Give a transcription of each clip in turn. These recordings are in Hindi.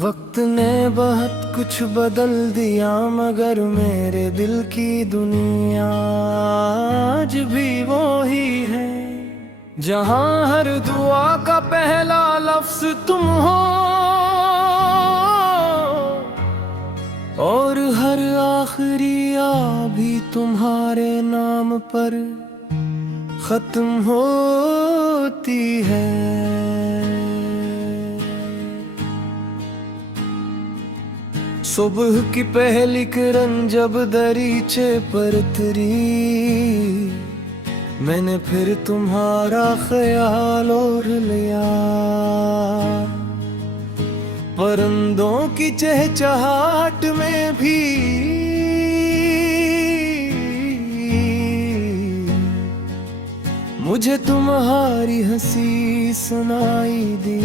वक्त ने बहुत कुछ बदल दिया, मगर मेरे दिल की दुनिया आज भी वो ही है। जहां हर दुआ का पहला लफ्ज तुम हो और हर आखिरी आ भी तुम्हारे नाम पर खत्म होती है। सुबह की पहली किरण जब दरीचे पर उतरी, मैंने फिर तुम्हारा ख्याल ओढ़ लिया। परिंदों की चहचहाट में भी मुझे तुम्हारी हंसी सुनाई दी।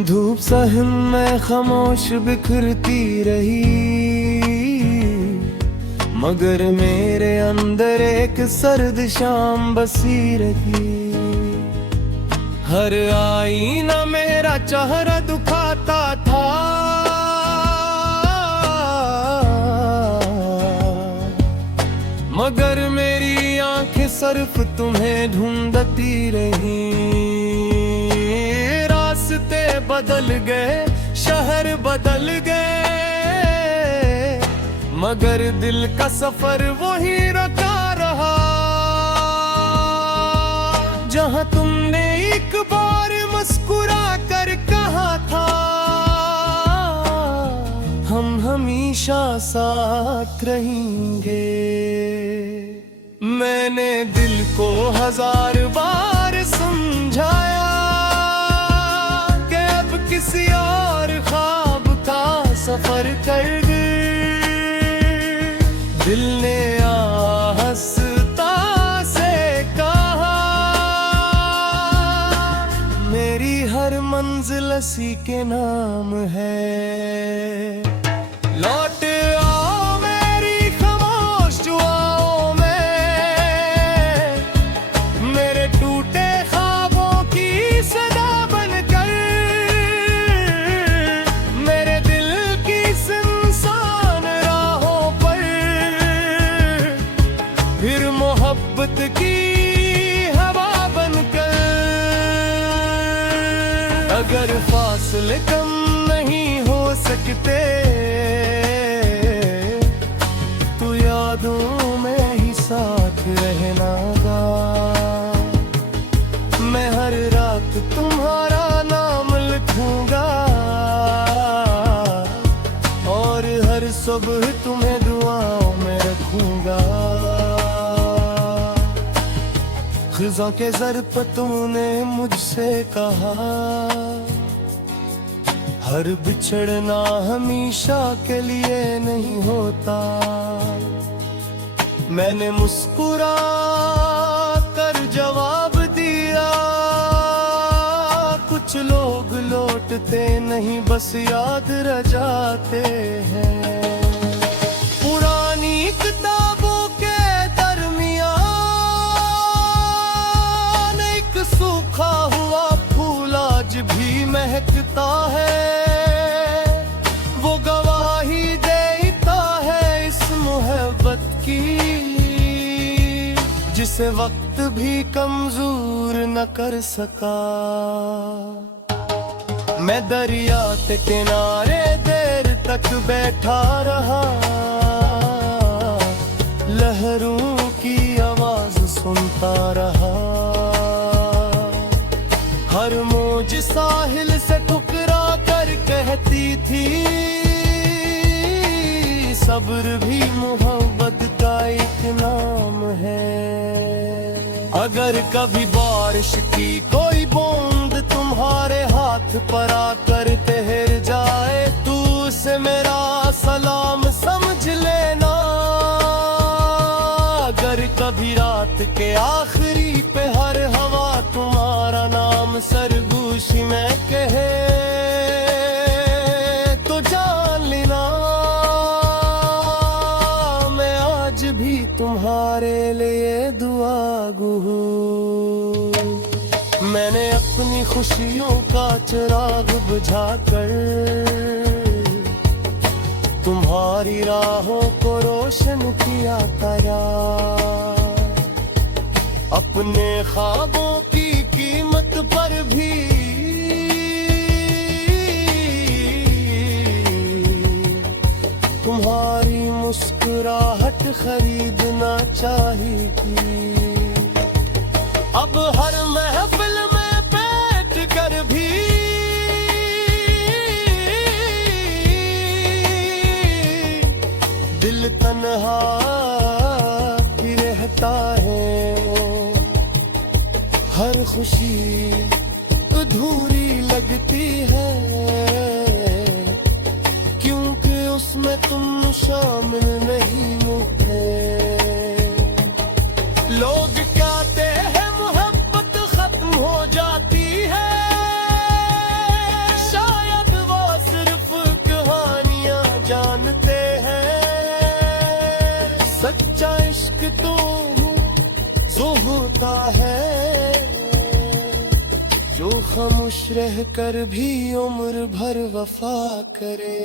धूप सहन में खामोश बिखरती रही, मगर मेरे अंदर एक सर्द शाम बसी रही। हर आईना मेरा चेहरा दुखाता था, मगर मेरी आंखें सिर्फ तुम्हें ढूंढती रही। रास्ते बदल गए, शहर बदल गए, मगर दिल का सफर वही रुका रहा। जहां तुमने एक बार मुस्कुरा कर कहा था, हम हमेशा साथ रहेंगे। मैंने दिल को 1000 बार समझाया कि अब किसी और ख्वाब का सफर कर। दिल ने आहिस्ता से कहा, मेरी हर मंजिल इसी के नाम है। लौट आओ मेरी खामोश दुआओं में, मेरे टूटे ख्वाबों की सदा बनकर। मेरे दिल की सुनसान राहों पर फिर मोहब्बत की हवा बनकर। अगर फासले कम नहीं हो सकते तो यादों में ही साथ रहना गा। मैं हर रात तुम्हारा नाम लिखूंगा और हर सुबह तुम्हें दुआओं में रखूंगा। खिज़ा के ज़र पर तूने मुझसे कहा, हर बिछड़ना हमेशा के लिए नहीं होता। मैंने मुस्कुरा कर जवाब दिया, कुछ लोग लौटते नहीं बस याद रह जाते हैं। पुरानी किताबों के दरमियान एक सूखा हुआ फूल आज भी महकता है। वो गवाही देता है इस मोहब्बत की, जिसे वक्त भी कमजोर न कर सका। मैं दरिया के किनारे देर तक बैठा रहा, लहरों की आवाज सुनता रहा। हर मौज साहिल से ठुकरा कर कहती थी, सब्र भी मोहब्बत का एक नाम है। अगर कभी बारिश की कोई बूंद तुम्हारे हाथ पर आकर ठहर जाए, तू उसे मेरा सलाम समझ लेना। अगर कभी रात के आखिरी पे हर हवा तुम्हारा नाम सरगोशी में कहे, तो जान लेना मैं आज भी तुम्हारे लिए दुआ गो हूँ। मैंने अपनी खुशियों का चिराग बुझाकर तुम्हारी राहों को रोशन किया तैयार। अपने ख्वाबों की कीमत पर भी तुम्हारी मुस्कुराहट खरीदना चाहिए। अब हर महफिल में बैठ कर भी दिल तन्हा ही रहता है। हर खुशी अधूरी लगती है क्योंकि उसमें तुम शामिल नहीं होते। लोग कहते हैं मोहब्बत खत्म हो जाती है, शायद वो सिर्फ कहानियां जानते हैं। सच्चा इश्क तो जो होता है जो खामोश रह कर भी उम्र भर वफा करे।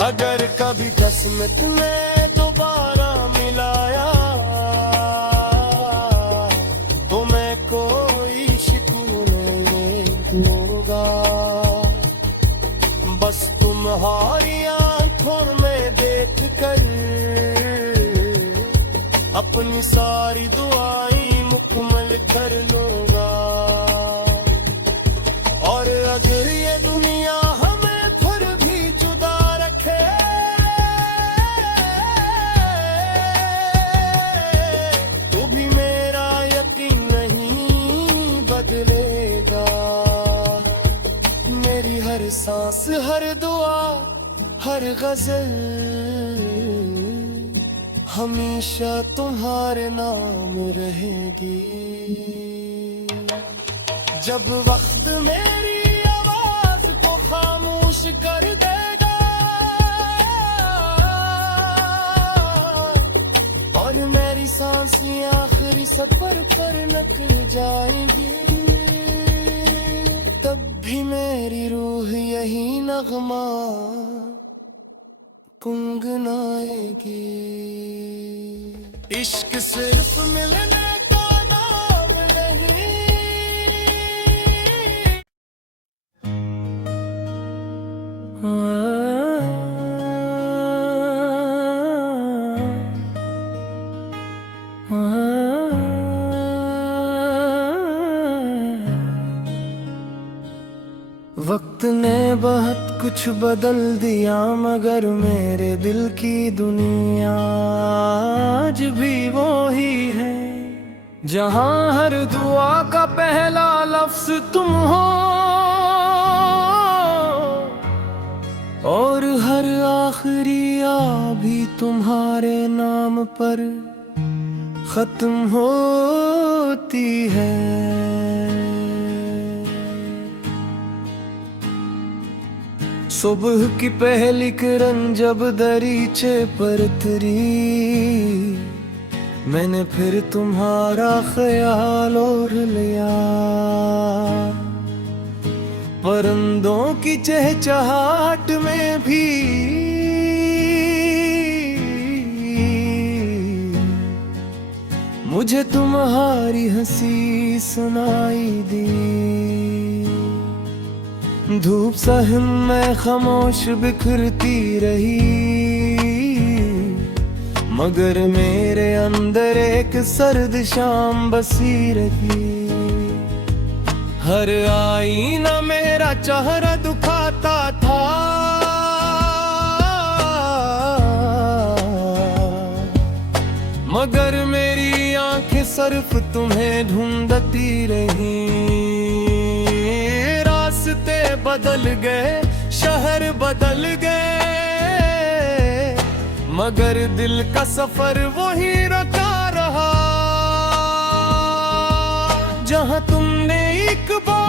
अगर कभी किस्मत ने दोबारा मिलाया तो मैं कोई शिकून नहीं दूंगा। बस तुम्हारी आंखों में देख कर अपनी सारी दुआएं मुकम्मल कर लूंगा। और अगर ये दुनिया हमें फिर भी जुदा रखे तो भी मेरा यकीन नहीं बदलेगा। मेरी हर सांस, हर दुआ, हर गजल हमेशा तुम्हारे नाम रहेगी। जब वक्त मेरी आवाज को खामोश कर देगा और मेरी सांसें आखिरी सफर पर निकल जाएंगी, तब भी मेरी रूह यही नगमा गुनगुनाएगी। इश्क सिर्फ मिलने का नाम नहीं, वक्त ने बहुत कुछ बदल दिया मगर मेरे दिल की दुनिया आज भी वो ही है। जहां हर दुआ का पहला लफ्ज तुम हो और हर आखिरी आ भी तुम्हारे नाम पर खत्म होती है। सुबह की पहली किरण जब दरीचे पर उतरी मैंने फिर तुम्हारा ख्याल ओढ़ लिया। परिंदों की चहचहाट में भी मुझे तुम्हारी हंसी सुनाई दी। धूप सहम में खामोश बिखरती रही मगर मेरे अंदर एक सर्द शाम बसी रही। हर आईना मेरा चेहरा दुखाता था मगर मेरी आंखें सिर्फ तुम्हें ढूंढती रही। रास्ते बदल गए, शहर बदल गए मगर दिल का सफर वही रुका रहा। जहां तुमने एक बार